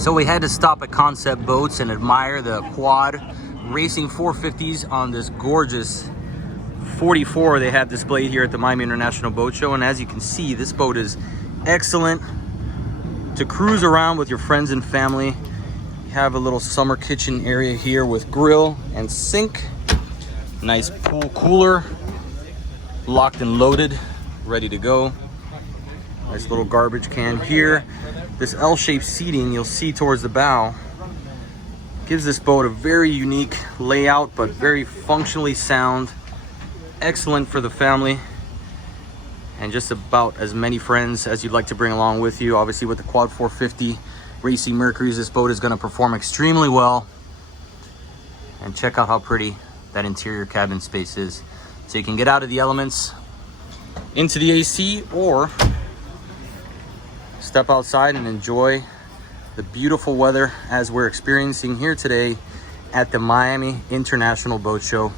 So we had to stop at Concept Boats and admire the quad racing 450s on this gorgeous 44 they have displayed here at the Miami International Boat Show. And as you can see, this boat is excellent to cruise around with your friends and family. You have a little summer kitchen area here with grill and sink. Nice pool cooler, locked and loaded, ready to go. Nice little garbage can here. This L-shaped seating you'll see towards the bow gives this boat a very unique layout, but very functionally sound. Excellent for the family and just about as many friends as you'd like to bring along with you. Obviously with the Quad 450 Racing Mercuries, this boat is going to perform extremely well. And check out how pretty that interior cabin space is. So you can get out of the elements into the AC or step outside and enjoy the beautiful weather as we're experiencing here today at the Miami International Boat Show.